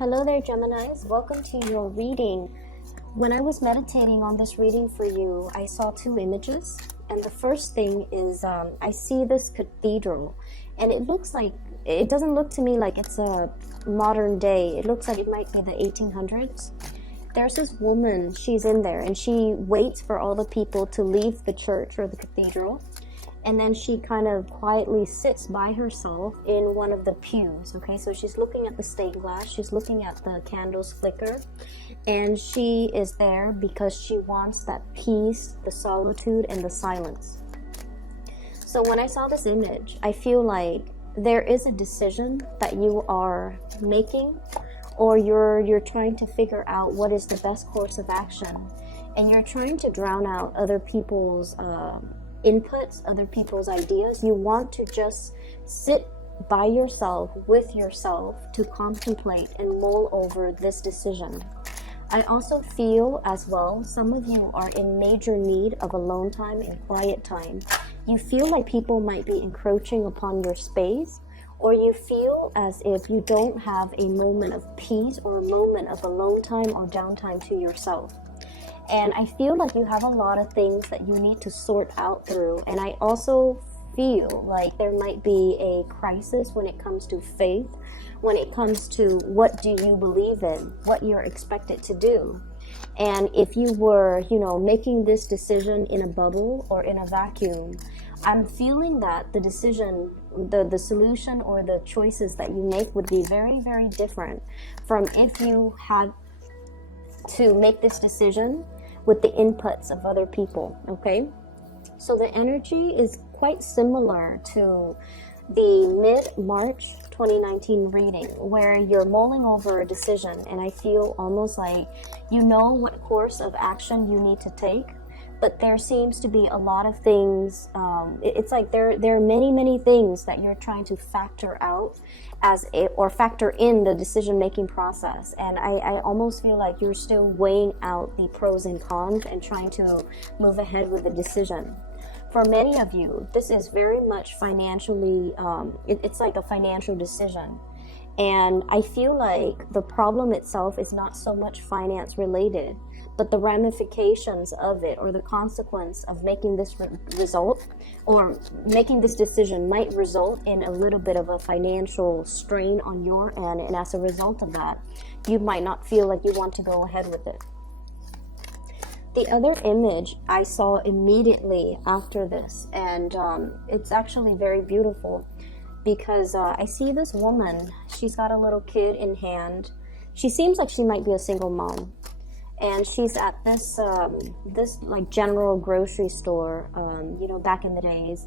Hello there, Geminis. Welcome to your reading. When I was meditating on this reading for you, I saw two images. And the first thing is I see this cathedral. And it doesn't look to me like it's a modern day. It looks like it might be the 1800s. There's this woman, she's in there, and she waits for all the people to leave the church or the cathedral. And then she kind of quietly sits by herself in one of the pews, okay? So she's looking at the stained glass, she's looking at the candles flicker, and she is there because she wants that peace, the solitude, and the silence. So when I saw this image, I feel like there is a decision that you are making, or you're trying to figure out what is the best course of action, and you're trying to drown out other people's inputs, other people's ideas. You want to just sit by yourself, with yourself, to contemplate and mull over this decision. I also feel as well, some of you are in major need of alone time and quiet time. You feel like people might be encroaching upon your space, or you feel as if you don't have a moment of peace or a moment of alone time or downtime to yourself. And I feel like you have a lot of things that you need to sort out through. And I also feel like there might be a crisis when it comes to faith, when it comes to what do you believe in, what you're expected to do. And if you were, making this decision in a bubble or in a vacuum, I'm feeling that the decision, the solution or the choices that you make would be very, very different from if you had to make this decision with the inputs of other people, okay? So the energy is quite similar to the mid-March 2019 reading, where you're mulling over a decision, and I feel almost like you know what course of action you need to take, but there seems to be a lot of things, it's like there are many things that you're trying to factor out or factor in the decision-making process. And I almost feel like you're still weighing out the pros and cons and trying to move ahead with the decision. For many of you, this is very much financially, it's like a financial decision. And I feel like the problem itself is not so much finance related, but the ramifications of it, or the consequence of making this result or making this decision might result in a little bit of a financial strain on your end. And as a result of that, you might not feel like you want to go ahead with it. The other image I saw immediately after this, and it's actually very beautiful, because I see this woman. She's got a little kid in hand. She seems like she might be a single mom, and she's at this like general grocery store. Back in the days,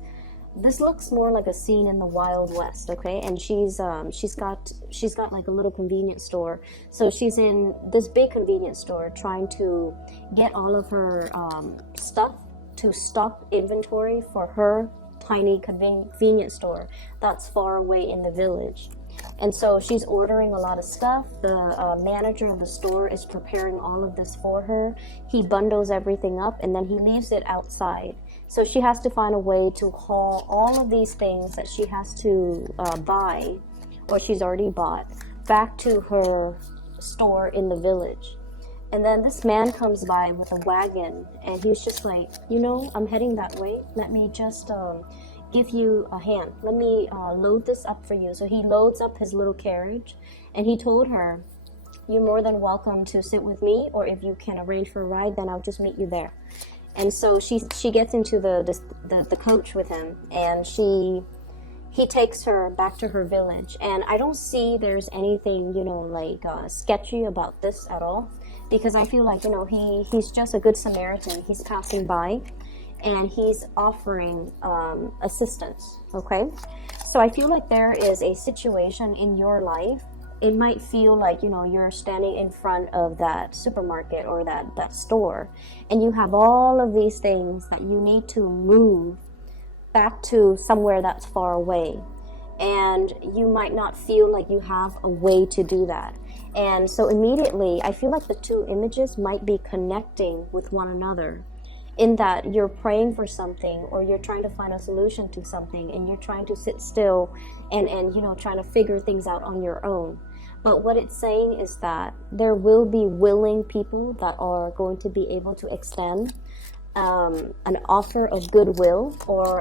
this looks more like a scene in the Wild West, okay? And she's got like a little convenience store. So she's in this big convenience store trying to get all of her stuff to stock inventory for her tiny convenience store that's far away in the village. And so she's ordering a lot of stuff. The manager of the store is preparing all of this for her. He bundles everything up and then he leaves it outside. So she has to find a way to haul all of these things that she has to buy, or she's already bought, back to her store in the village. And then this man comes by with a wagon, and he's just like, I'm heading that way. Let me just give you a hand. Let me load this up for you. So he loads up his little carriage, and he told her, you're more than welcome to sit with me, or if you can arrange for a ride, then I'll just meet you there. And so she gets into the coach with him, and he takes her back to her village. And I don't see there's anything, sketchy about this at all, because I feel like, he's just a good Samaritan. He's passing by, and he's offering assistance, okay? So I feel like there is a situation in your life. It might feel like, you're standing in front of that supermarket or that store, and you have all of these things that you need to move back to somewhere that's far away. And you might not feel like you have a way to do that. And so immediately, I feel like the two images might be connecting with one another, in that you're praying for something, or you're trying to find a solution to something, and you're trying to sit still and trying to figure things out on your own. But what it's saying is that there will be willing people that are going to be able to extend an offer of goodwill or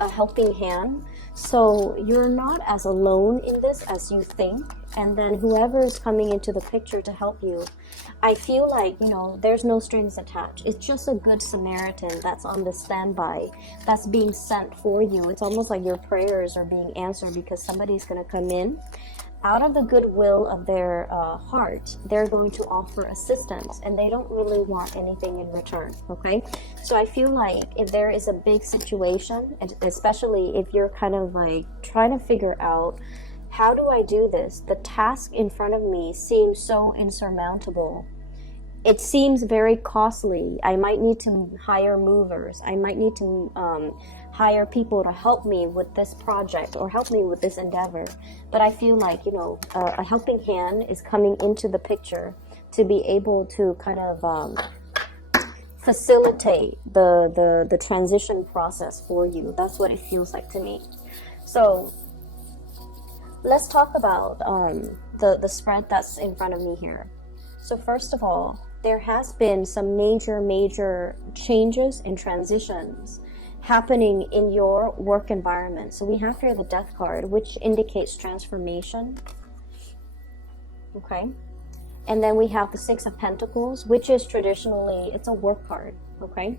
a helping hand. So you're not as alone in this as you think. And then whoever is coming into the picture to help you, I feel like, you know, there's no strings attached. It's just a good Samaritan that's on the standby, that's being sent for you. It's almost like your prayers are being answered because somebody's going to come in. Out of the goodwill of their heart, they're going to offer assistance, and they don't really want anything in return, okay? So I feel like if there is a big situation, and especially if you're kind of like trying to figure out, how do I do this? The task in front of me seems so insurmountable. It seems very costly. I might need to hire movers. I might need to hire people to help me with this project or help me with this endeavor. But I feel like, you know, a helping hand is coming into the picture to be able to kind of facilitate the transition process for you. That's what it feels like to me. So let's talk about the spread that's in front of me here. So first of all, there has been some major changes and transitions happening in your work environment. So we have here the Death card, which indicates transformation. Okay. And then we have the Six of Pentacles, which is traditionally, it's a work card. Okay.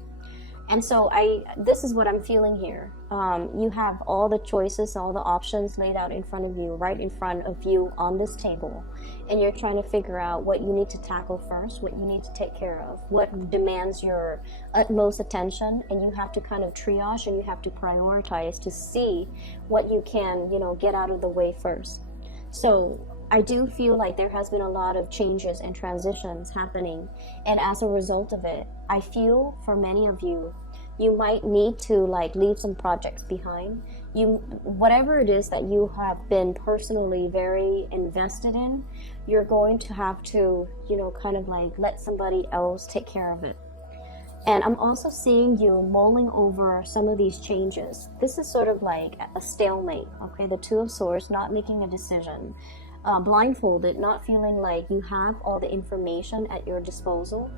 And so this is what I'm feeling here. You have all the choices, all the options laid out in front of you, right in front of you on this table. And you're trying to figure out what you need to tackle first, what you need to take care of, what demands your utmost attention. And you have to kind of triage and you have to prioritize to see what you can, you know, get out of the way first. So I do feel like there has been a lot of changes and transitions happening. And as a result of it, I feel for many of you, you might need to like leave some projects behind. Whatever it is that you have been personally very invested in, you're going to have to, you know, kind of like let somebody else take care of it. And I'm also seeing you mulling over some of these changes. This is sort of like a stalemate, okay? The Two of Swords, not making a decision. Blindfolded, not feeling like you have all the information at your disposal,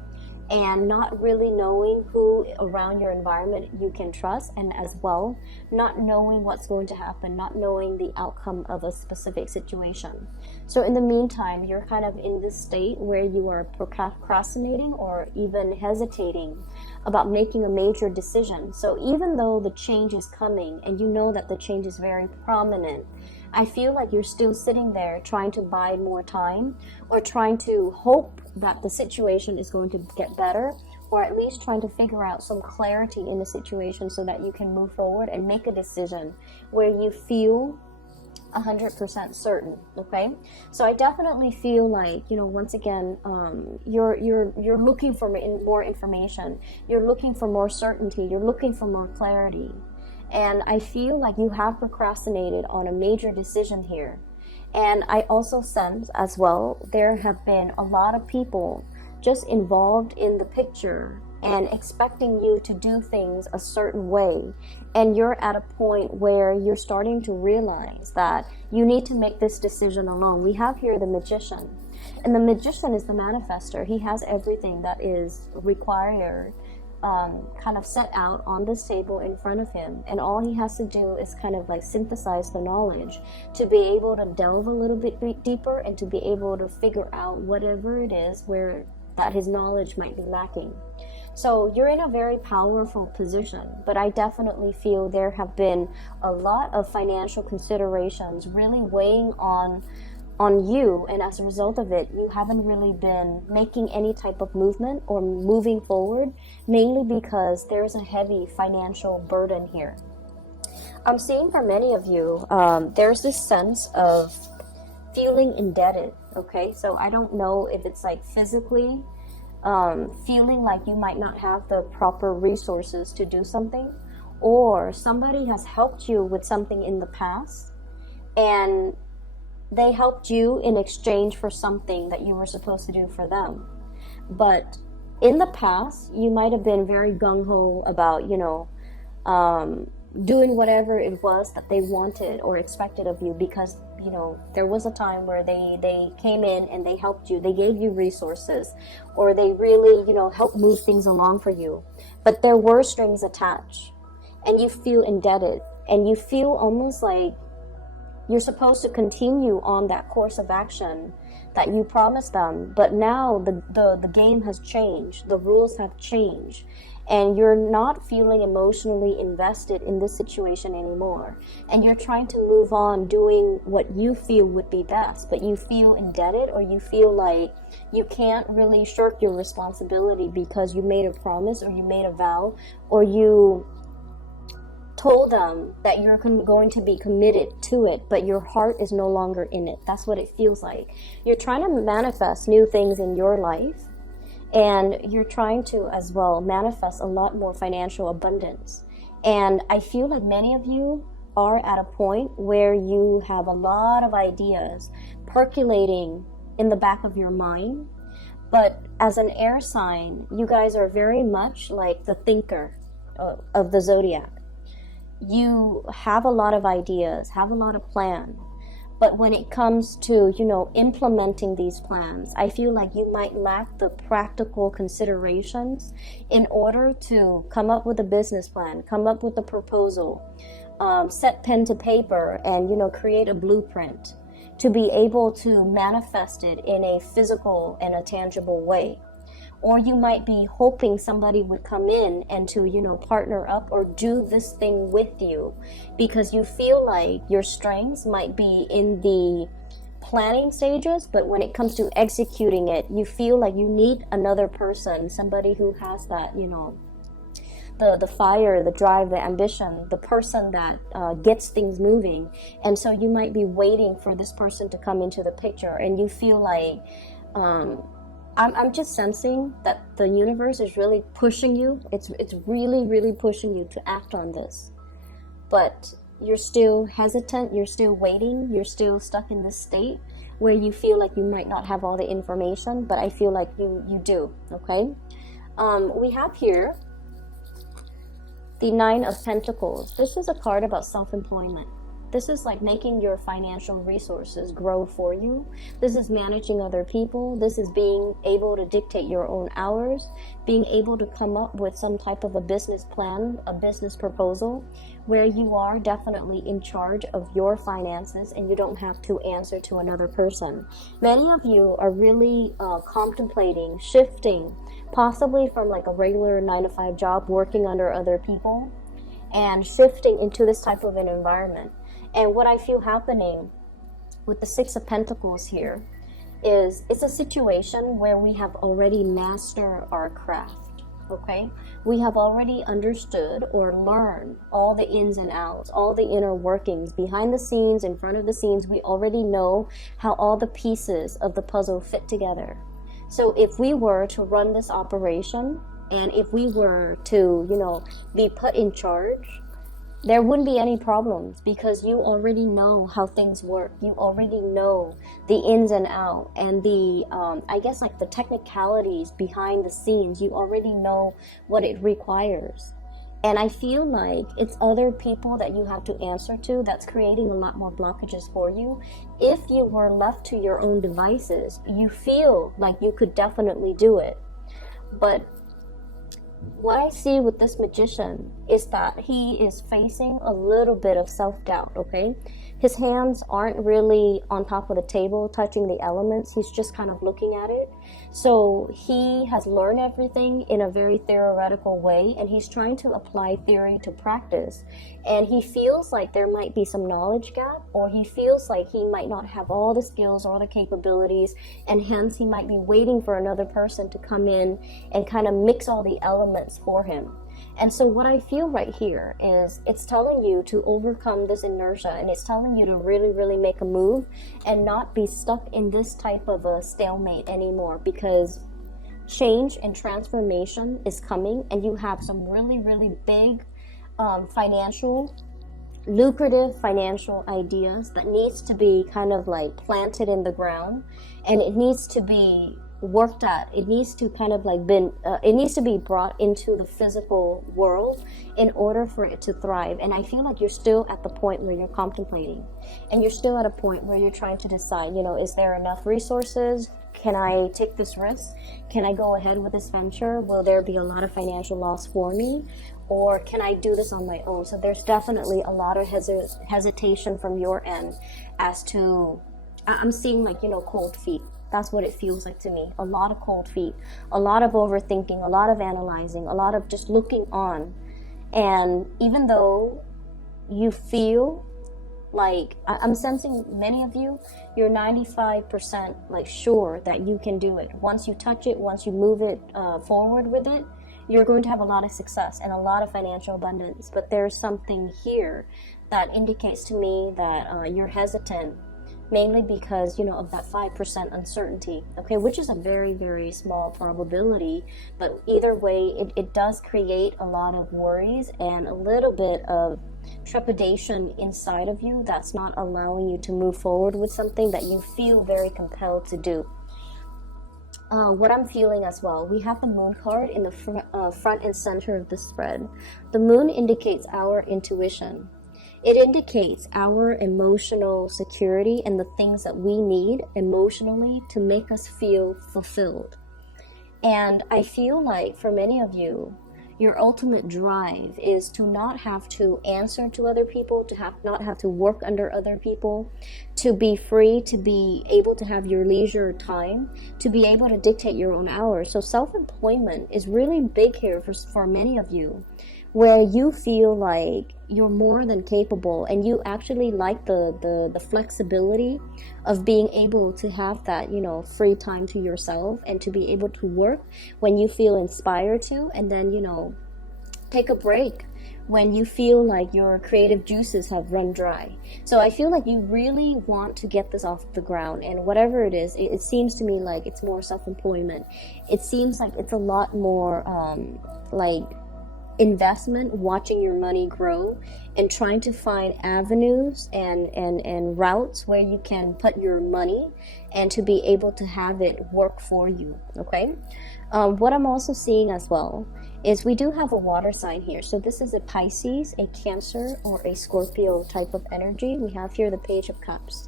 and not really knowing who around your environment you can trust, and as well, not knowing what's going to happen, not knowing the outcome of a specific situation. So in the meantime, you're kind of in this state where you are procrastinating or even hesitating about making a major decision. So even though the change is coming and you know that the change is very prominent, I feel like you're still sitting there trying to buy more time, or trying to hope that the situation is going to get better, or at least trying to figure out some clarity in the situation so that you can move forward and make a decision where you feel 100% certain. Okay, so I definitely feel like, you know, once again, you're looking for more information, you're looking for more certainty, you're looking for more clarity. And I feel like you have procrastinated on a major decision here. And I also sense as well, there have been a lot of people just involved in the picture and expecting you to do things a certain way. And you're at a point where you're starting to realize that you need to make this decision alone. We have here the Magician. And the Magician is the manifester. He has everything that is required kind of set out on this table in front of him, and all he has to do is kind of like synthesize the knowledge to be able to delve a little bit deeper and to be able to figure out whatever it is where that his knowledge might be lacking. So you're in a very powerful position, but I definitely feel there have been a lot of financial considerations really weighing on you, and as a result of it, you haven't really been making any type of movement or moving forward, mainly because there's a heavy financial burden here. I'm seeing for many of you, there's this sense of feeling indebted, okay? So I don't know if it's like physically feeling like you might not have the proper resources to do something, or somebody has helped you with something in the past, and they helped you in exchange for something that you were supposed to do for them. But in the past, you might have been very gung-ho about, you know, doing whatever it was that they wanted or expected of you, because you know, there was a time where they came in and they helped you, they gave you resources, or they really, you know, helped move things along for you. But there were strings attached, and you feel indebted, and you feel almost like you're supposed to continue on that course of action that you promised them. But now the game has changed, the rules have changed, and you're not feeling emotionally invested in this situation anymore. And you're trying to move on doing what you feel would be best, but you feel indebted, or you feel like you can't really shirk your responsibility because you made a promise, or you made a vow, or you told them that you're going to be committed to it, but your heart is no longer in it. That's what it feels like. You're trying to manifest new things in your life, and you're trying to as well manifest a lot more financial abundance. And I feel like many of you are at a point where you have a lot of ideas percolating in the back of your mind. But as an air sign, you guys are very much like the thinker of the zodiac. You have a lot of ideas, have a lot of plans, but when it comes to, you know, implementing these plans, I feel like you might lack the practical considerations in order to come up with a business plan, come up with a proposal, set pen to paper, and, you know, create a blueprint to be able to manifest it in a physical and a tangible way. Or you might be hoping somebody would come in and to, you know, partner up or do this thing with you, because you feel like your strengths might be in the planning stages, but when it comes to executing it, you feel like you need another person, somebody who has that, you know, the fire, the drive, the ambition, the person that gets things moving. And so you might be waiting for this person to come into the picture, and you feel like I'm just sensing that the universe is really pushing you. It's really, really pushing you to act on this. But you're still hesitant, you're still waiting, you're still stuck in this state where you feel like you might not have all the information, but I feel like you do, okay? We have here the Nine of Pentacles. This is a card about self-employment. This is like making your financial resources grow for you. This is managing other people. This is being able to dictate your own hours, being able to come up with some type of a business plan, a business proposal, where you are definitely in charge of your finances and you don't have to answer to another person. Many of you are really contemplating shifting, possibly from like a regular 9-to-5 job working under other people, and shifting into this type of an environment. And what I feel happening with the Six of Pentacles here is it's a situation where we have already mastered our craft, okay? We have already understood or learned all the ins and outs, all the inner workings, behind the scenes, in front of the scenes. We already know how all the pieces of the puzzle fit together. So if we were to run this operation, and if we were to, you know, be put in charge, there wouldn't be any problems, because you already know how things work. You already know the ins and outs, and the, I guess like the technicalities behind the scenes. You already know what it requires. And I feel like it's other people that you have to answer to that's creating a lot more blockages for you. If you were left to your own devices, you feel like you could definitely do it. But what I see with this magician is that he is facing a little bit of self-doubt, okay? His hands aren't really on top of the table touching the elements. He's just kind of looking at it. So he has learned everything in a very theoretical way, and he's trying to apply theory to practice. And he feels like there might be some knowledge gap, or he feels like he might not have all the skills or the capabilities, and hence he might be waiting for another person to come in and kind of mix all the elements for him. And so what I feel right here is it's telling you to overcome this inertia, and it's telling you to really, really make a move and not be stuck in this type of a stalemate anymore, because change and transformation is coming, and you have some really, really big lucrative financial ideas that needs to be kind of like planted in the ground, and it needs to be worked at. It needs to kind of like it needs to be brought into the physical world in order for it to thrive. And I feel like you're still at the point where you're contemplating, and you're still at a point where you're trying to decide, is there enough resources? Can I take this risk? Can I go ahead with this venture? Will there be a lot of financial loss for me? Or can I do this on my own? So there's definitely a lot of hesitation from your end as to, I'm seeing like, cold feet. That's what it feels like to me. A lot of cold feet, a lot of overthinking, a lot of analyzing, a lot of just looking on. And even though you feel like, I'm sensing many of you, you're 95% like sure that you can do it. Once you touch it, once you move it forward with it, you're going to have a lot of success and a lot of financial abundance. But there's something here that indicates to me that you're hesitant, mainly because, of that 5% uncertainty, okay, which is a very, very small probability. But either way, it does create a lot of worries and a little bit of trepidation inside of you that's not allowing you to move forward with something that you feel very compelled to do. What I'm feeling as well, we have the moon card in the front and center of the spread. The moon indicates our intuition. It indicates our emotional security and the things that we need emotionally to make us feel fulfilled. And I feel like for many of you, your ultimate drive is to not have to answer to other people, to not have to work under other people, to be free, to be able to have your leisure time, to be able to dictate your own hours. So self-employment is really big here for many of you, where you feel like you're more than capable and you actually like the flexibility of being able to have that, free time to yourself and to be able to work when you feel inspired to, and then, take a break when you feel like your creative juices have run dry. So I feel like you really want to get this off the ground, and whatever it is, it seems to me like it's more self-employment. It seems like it's a lot more like investment, watching your money grow and trying to find avenues and routes where you can put your money and to be able to have it work for you. Okay. What I'm also seeing as well is we do have a water sign here. So this is a Pisces, a Cancer, or a Scorpio type of energy. We have here the Page of Cups.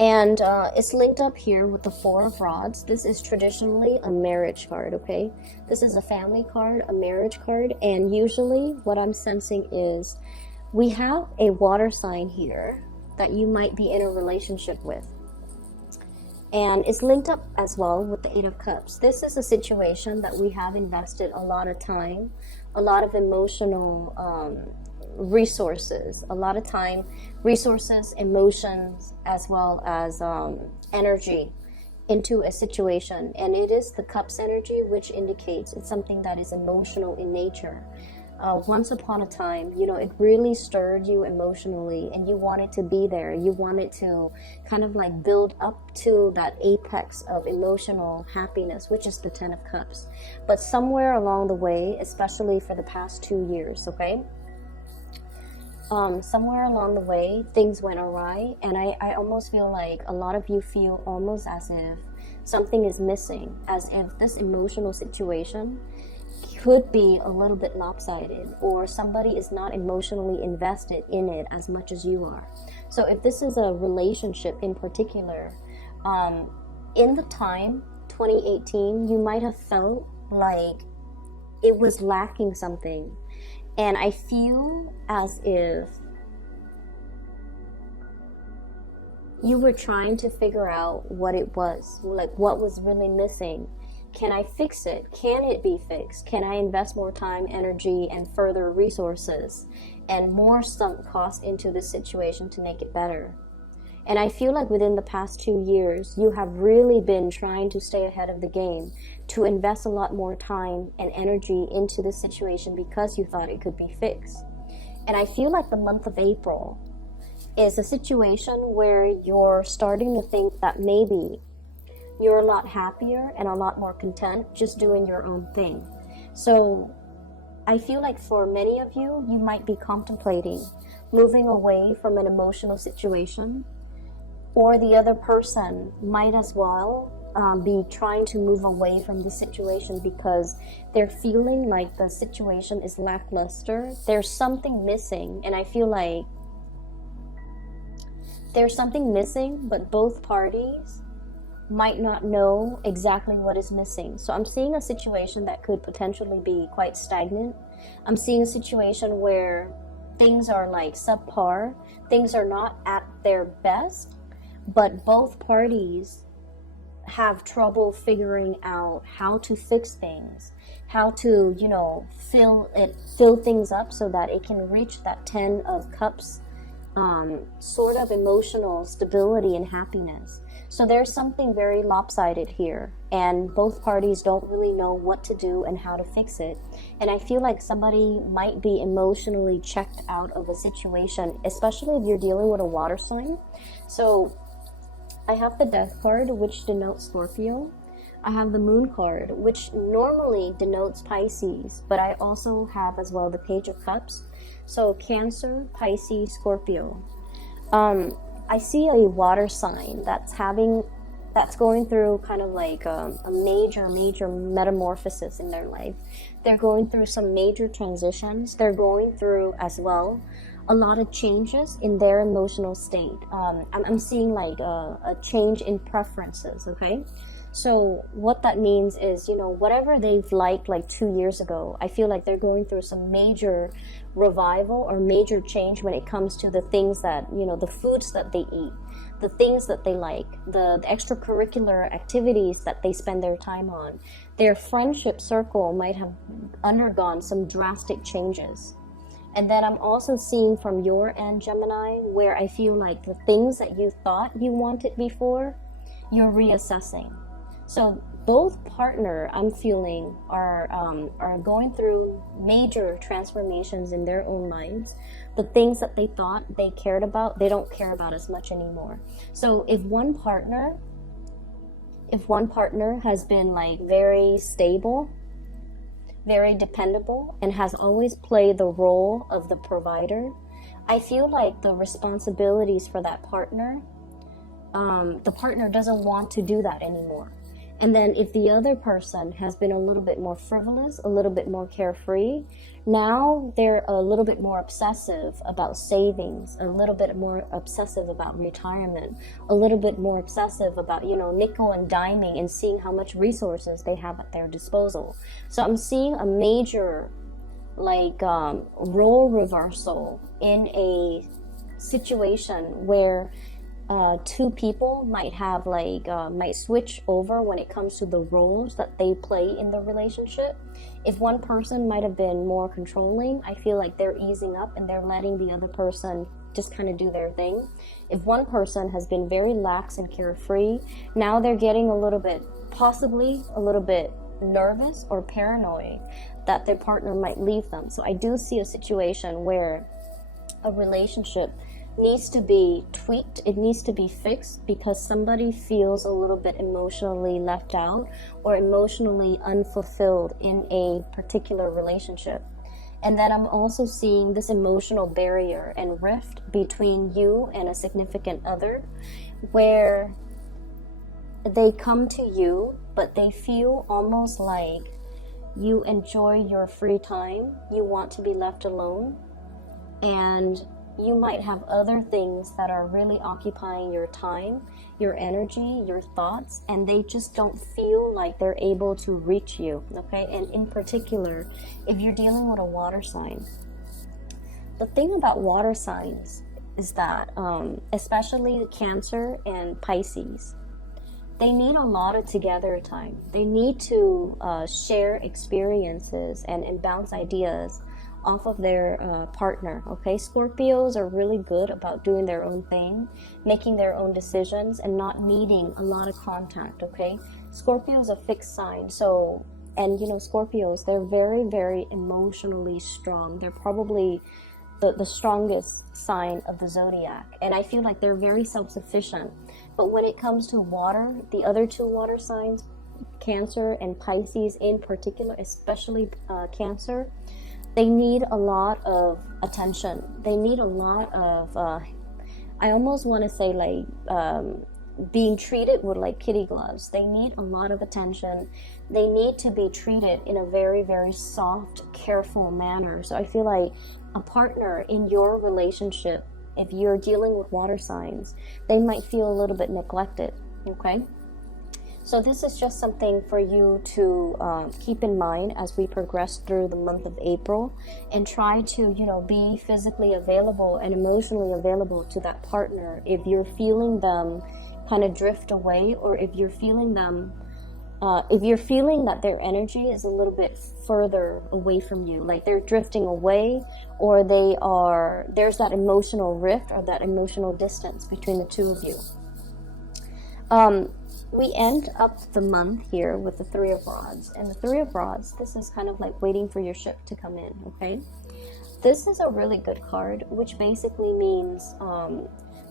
And it's linked up here with the Four of Rods. This is traditionally a marriage card, okay? This is a family card, a marriage card, and usually what I'm sensing is we have a water sign here that you might be in a relationship with. And it's linked up as well with the Eight of Cups. This is a situation that we have invested a lot of time, a lot of emotional resources, a lot of time, resources, emotions, as well as energy into a situation. And it is the Cups energy, which indicates it's something that is emotional in nature. Once upon a time, it really stirred you emotionally and you wanted to be there. You wanted to kind of like build up to that apex of emotional happiness, which is the Ten of Cups. But somewhere along the way, especially for the past 2 years, okay? Somewhere along the way, things went awry, and I almost feel like a lot of you feel almost as if something is missing, as if this emotional situation could be a little bit lopsided, or somebody is not emotionally invested in it as much as you are. So if this is a relationship in particular, in the time 2018, you might have felt like it was lacking something. And I feel as if you were trying to figure out what it was, like what was really missing. Can I fix it? Can it be fixed? Can I invest more time, energy, and further resources and more sunk cost into this situation to make it better? And I feel like within the past 2 years, you have really been trying to stay ahead of the game, to invest a lot more time and energy into this situation because you thought it could be fixed. And I feel like the month of April is a situation where you're starting to think that maybe you're a lot happier and a lot more content just doing your own thing. So I feel like for many of you, you might be contemplating moving away from an emotional situation, or the other person might as well be trying to move away from the situation because they're feeling like the situation is lackluster. There's something missing, and I feel like there's something missing, but both parties might not know exactly what is missing. So I'm seeing a situation that could potentially be quite stagnant. I'm seeing a situation where things are like subpar, things are not at their best, but both parties have trouble figuring out how to fix things, how to, you know, fill things up so that it can reach that 10 of cups sort of emotional stability and happiness. So there's something very lopsided here, and both parties don't really know what to do and how to fix it. And I feel like somebody might be emotionally checked out of a situation, especially if you're dealing with a water sign. So I have the Death card, which denotes Scorpio. I have the Moon card, which normally denotes Pisces, but I also have as well the Page of Cups. So Cancer, Pisces, Scorpio. I see a water sign that's going through kind of like a major metamorphosis in their life. They're going through some major transitions. They're going through as well a lot of changes in their emotional state. I'm seeing like a change in preferences, okay? So what that means is, you know, whatever they've liked like 2 years ago, I feel like they're going through some major revival or major change when it comes to the things that, you know, the foods that they eat, the things that they like, the extracurricular activities that they spend their time on. Their friendship circle might have undergone some drastic changes. And then I'm also seeing from your end, Gemini, where I feel like the things that you thought you wanted before, you're reassessing. So both partner, I'm feeling, are going through major transformations in their own lives. The things that they thought they cared about, they don't care about as much anymore. So if one partner has been like very stable, very dependable, and has always played the role of the provider, I feel like the responsibilities for that partner, the partner doesn't want to do that anymore. And then if the other person has been a little bit more frivolous, a little bit more carefree, now they're a little bit more obsessive about savings, a little bit more obsessive about retirement, a little bit more obsessive about, you know, nickel and diming and seeing how much resources they have at their disposal. So I'm seeing a major like role reversal in a situation where two people might have like might switch over when it comes to the roles that they play in the relationship. If one person might have been more controlling, I feel like they're easing up and they're letting the other person just kind of do their thing. If one person has been very lax and carefree, now they're getting a little bit, possibly a little bit nervous or paranoid that their partner might leave them. So I do see a situation where a relationship needs to be tweaked, it needs to be fixed because somebody feels a little bit emotionally left out or emotionally unfulfilled in a particular relationship. And then I'm also seeing this emotional barrier and rift between you and a significant other where they come to you but they feel almost like you enjoy your free time, you want to be left alone, and you might have other things that are really occupying your time, your energy, your thoughts, and they just don't feel like they're able to reach you, okay? And in particular, if you're dealing with a water sign, the thing about water signs is that, especially Cancer and Pisces, they need a lot of together time. They need to share experiences and bounce ideas off of their partner, okay? Scorpios are really good about doing their own thing, making their own decisions, and not needing a lot of contact, okay? Scorpio is a fixed sign, so, and you know, Scorpios, they're very, very emotionally strong. They're probably the strongest sign of the zodiac, and I feel like they're very self-sufficient. But when it comes to water, the other two water signs, Cancer and Pisces in particular, especially Cancer, they need a lot of attention. They need a lot of, I almost want to say like being treated with like kitty gloves. They need a lot of attention. They need to be treated in a very, very soft, careful manner. So I feel like a partner in your relationship, if you're dealing with water signs, they might feel a little bit neglected, okay? So this is just something for you to keep in mind as we progress through the month of April, and try to, be physically available and emotionally available to that partner if you're feeling them kind of drift away, or if you're feeling them, if you're feeling that their energy is a little bit further away from you, like they're drifting away, or there's that emotional rift or that emotional distance between the two of you. We end up the month here with the Three of Rods. And the Three of Rods, this is kind of like waiting for your ship to come in, okay? This is a really good card, which basically means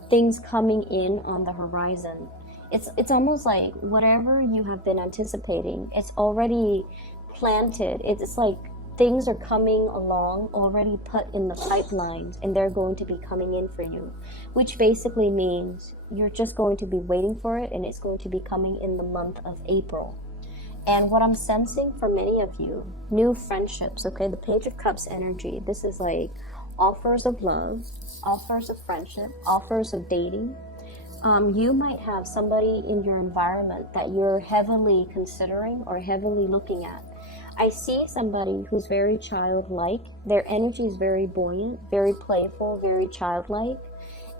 things coming in on the horizon. It's almost like whatever you have been anticipating, it's already planted. It's like things are coming along already put in the pipelines, and they're going to be coming in for you, which basically means you're just going to be waiting for it, and it's going to be coming in the month of April. And what I'm sensing for many of you, new friendships, okay? The Page of Cups energy, this is like offers of love, offers of friendship, offers of dating. You might have somebody in your environment that you're heavily considering or heavily looking at. I see somebody who's very childlike. Their energy is very buoyant, very playful, very childlike.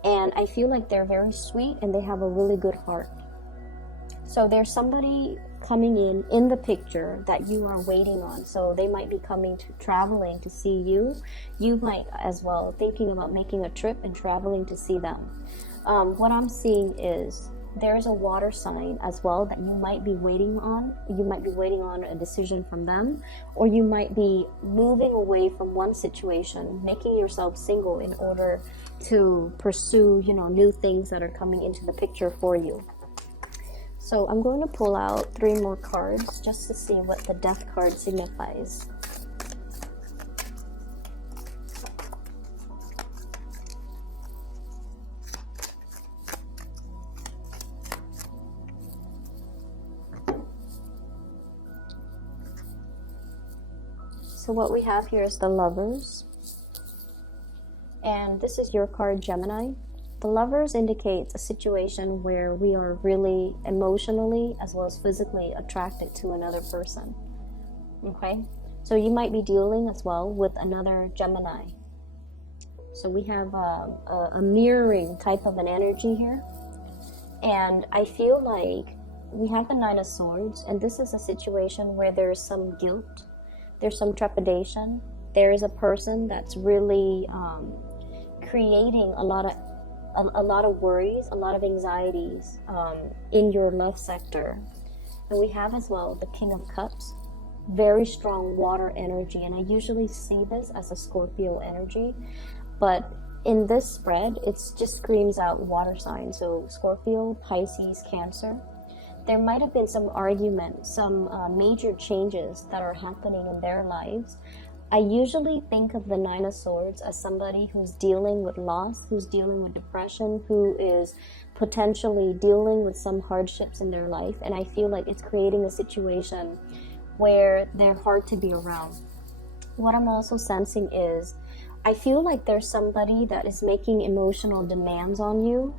And I feel like they're very sweet and they have a really good heart. So there's somebody coming in the picture that you are waiting on. So they might be traveling to see you. You might as well thinking about making a trip and traveling to see them. What I'm seeing is there's a water sign as well that you might be waiting on. You might be waiting on a decision from them, or you might be moving away from one situation, making yourself single in order to pursue, new things that are coming into the picture for you. So I'm going to pull out 3 more cards just to see what the Death card signifies. So what we have here is the Lovers. And this is your card, Gemini. The Lovers indicates a situation where we are really emotionally as well as physically attracted to another person. Okay? So you might be dealing as well with another Gemini. So we have a mirroring type of an energy here. And I feel like we have the Nine of Swords, and this is a situation where there's some guilt. There's some trepidation. There is a person that's really creating a lot of worries, a lot of anxieties in your love sector. And we have as well the King of Cups, very strong water energy. And I usually see this as a Scorpio energy, but in this spread, it just screams out water signs. So Scorpio, Pisces, Cancer. There might have been some argument, some major changes that are happening in their lives. I usually think of the Nine of Swords as somebody who's dealing with loss, who's dealing with depression, who is potentially dealing with some hardships in their life. And I feel like it's creating a situation where they're hard to be around. What I'm also sensing is, I feel like there's somebody that is making emotional demands on you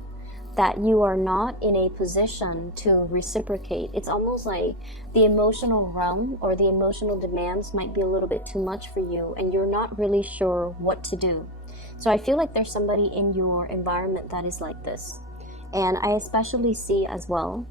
that you are not in a position to reciprocate. It's almost like the emotional realm or the emotional demands might be a little bit too much for you, and you're not really sure what to do. So I feel like there's somebody in your environment that is like this. And I especially see as well,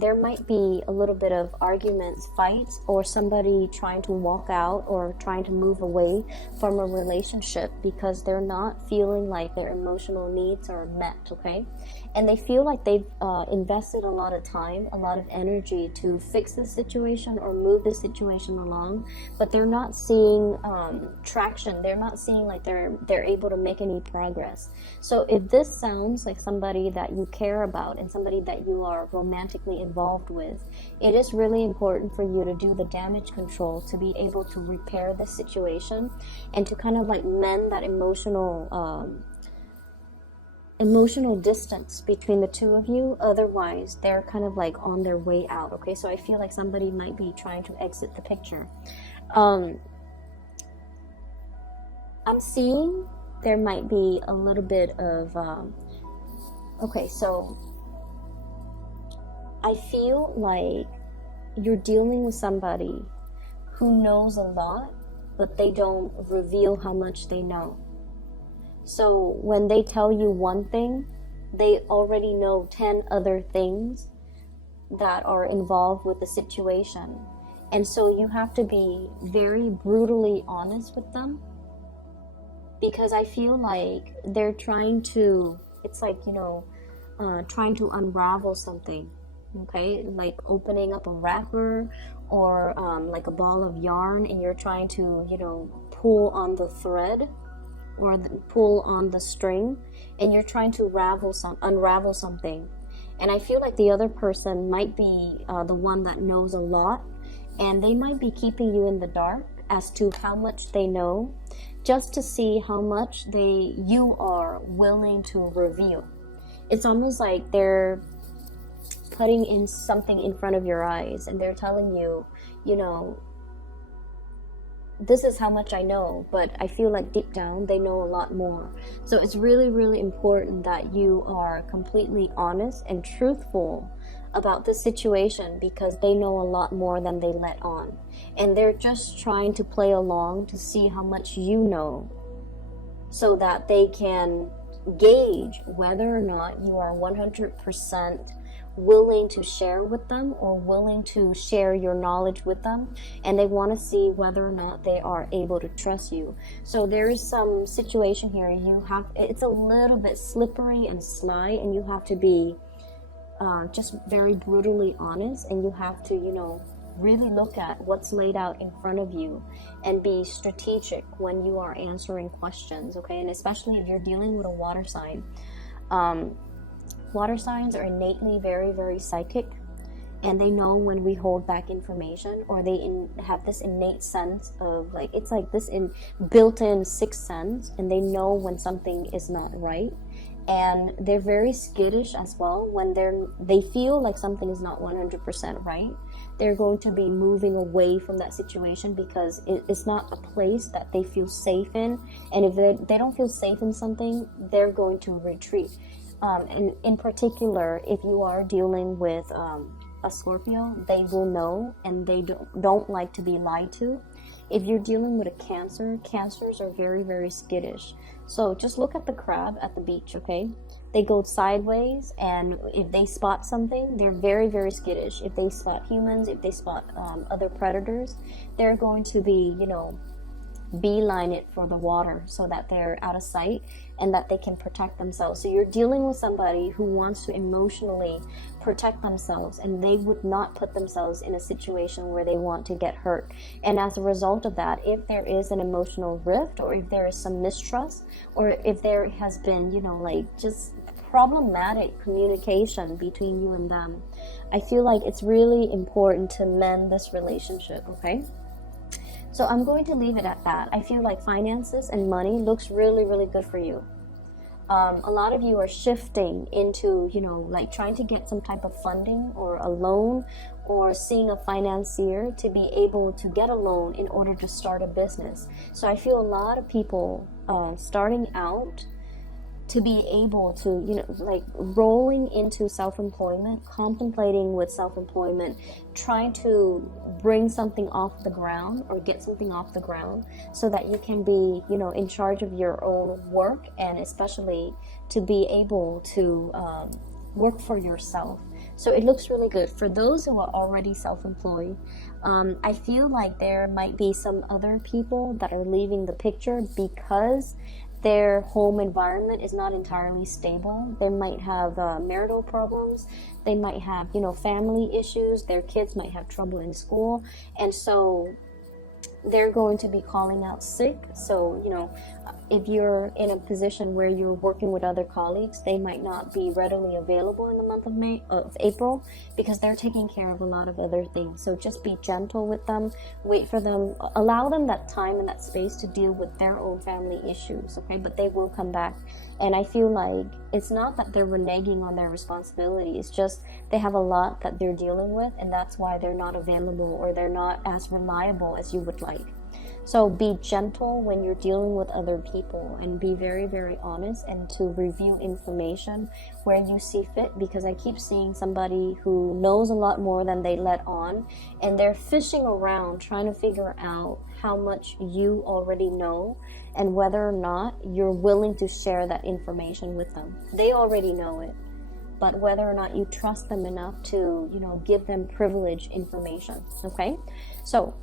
there might be a little bit of arguments, fights, or somebody trying to walk out or trying to move away from a relationship because they're not feeling like their emotional needs are met, okay? And they feel like they've invested a lot of time, a lot of energy to fix the situation or move the situation along, but they're not seeing traction. They're not seeing like they're able to make any progress. So if this sounds like somebody that you care about and somebody that you are romantically involved with, it is really important for you to do the damage control to be able to repair the situation and to kind of like mend that emotional emotional distance between the two of you. Otherwise, they're kind of like on their way out. Okay, so I feel like somebody might be trying to exit the picture. I'm seeing there might be a little bit of okay, so I feel like you're dealing with somebody who knows a lot, but they don't reveal how much they know. So when they tell you one thing, they already know 10 other things that are involved with the situation. And so you have to be very brutally honest with them, because I feel like they're trying to, it's like, you know, trying to unravel something, okay? Like opening up a wrapper or like a ball of yarn, and you're trying to, you know, pull on the thread or pull on the string, and you're trying to unravel something. And I feel like the other person might be the one that knows a lot, and they might be keeping you in the dark as to how much they know, just to see how much you are willing to reveal. It's almost like they're putting in something in front of your eyes, and they're telling you, you know, this is how much I know, but I feel like deep down they know a lot more. So it's really, really important that you are completely honest and truthful about the situation, because they know a lot more than they let on. And they're just trying to play along to see how much you know, so that they can gauge whether or not you are 100% willing to share with them, or willing to share your knowledge with them, and they want to see whether or not they are able to trust you. So there is some situation here, it's a little bit slippery and sly, and you have to be just very brutally honest, and you have to, you know, really look at what's laid out in front of you and be strategic when you are answering questions, okay? And especially if you're dealing with a water sign. Water signs are innately very, very psychic, and they know when we hold back information, or they have this innate sense of, like, it's like this built-in sixth sense, and they know when something is not right. And they're very skittish as well. When they feel like something is not 100% right, they're going to be moving away from that situation, because it's not a place that they feel safe in. And if they don't feel safe in something, they're going to retreat. And in particular, if you are dealing with a Scorpio, they will know, and they don't like to be lied to. If you're dealing with a Cancer, Cancers are very, very skittish. So just look at the crab at the beach, okay? They go sideways, and if they spot something, they're very, very skittish. If they spot humans, if they spot other predators, they're going to be, you know, beeline it for the water, so that they're out of sight and that they can protect themselves. So you're dealing with somebody who wants to emotionally protect themselves, and they would not put themselves in a situation where they want to get hurt. And as a result of that, if there is an emotional rift, or if there is some mistrust, or if there has been, you know, like just problematic communication between you and them, I feel like it's really important to mend this relationship, okay? So I'm going to leave it at that. I feel like finances and money looks really, really good for you. A lot of you are shifting into, you know, like trying to get some type of funding or a loan, or seeing a financier to be able to get a loan in order to start a business. So I feel a lot of people starting out to be able to, you know, like rolling into self-employment, contemplating with self-employment, trying to bring something off the ground or get something off the ground, so that you can be, you know, in charge of your own work, and especially to be able to work for yourself. So it looks really good. For those who are already self-employed, I feel like there might be some other people that are leaving the picture because their home environment is not entirely stable. They might have marital problems. They might have, you know, family issues. Their kids might have trouble in school. And so they're going to be calling out sick. So, you know, if you're in a position where you're working with other colleagues, they might not be readily available in the month of April, because they're taking care of a lot of other things. So just be gentle with them, wait for them, allow them that time and that space to deal with their own family issues, okay? But they will come back. And I feel like It's not that they're reneging on their responsibility. It's just they have a lot that they're dealing with, and that's why they're not available or they're not as reliable as you would like. So be gentle when you're dealing with other people, and be very, very honest, and to review information where you see fit, because I keep seeing somebody who knows a lot more than they let on, and they're fishing around trying to figure out how much you already know and whether or not you're willing to share that information with them. They already know it, but whether or not you trust them enough to, give them privileged information. Okay, so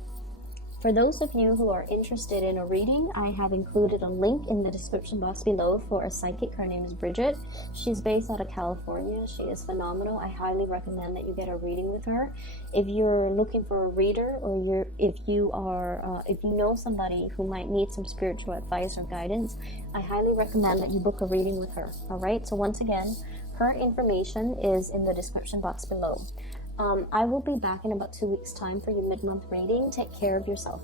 for those of you who are interested in a reading, I have included a link in the description box below for a psychic. Her name is Bridget. She's based out of California. She is phenomenal. I highly recommend that you get a reading with her. If you're looking for a reader, or if you know somebody who might need some spiritual advice or guidance, I highly recommend that you book a reading with her. All right. So once again, her information is in the description box below. I will be back in about 2 weeks' time for your mid-month reading. Take care of yourself.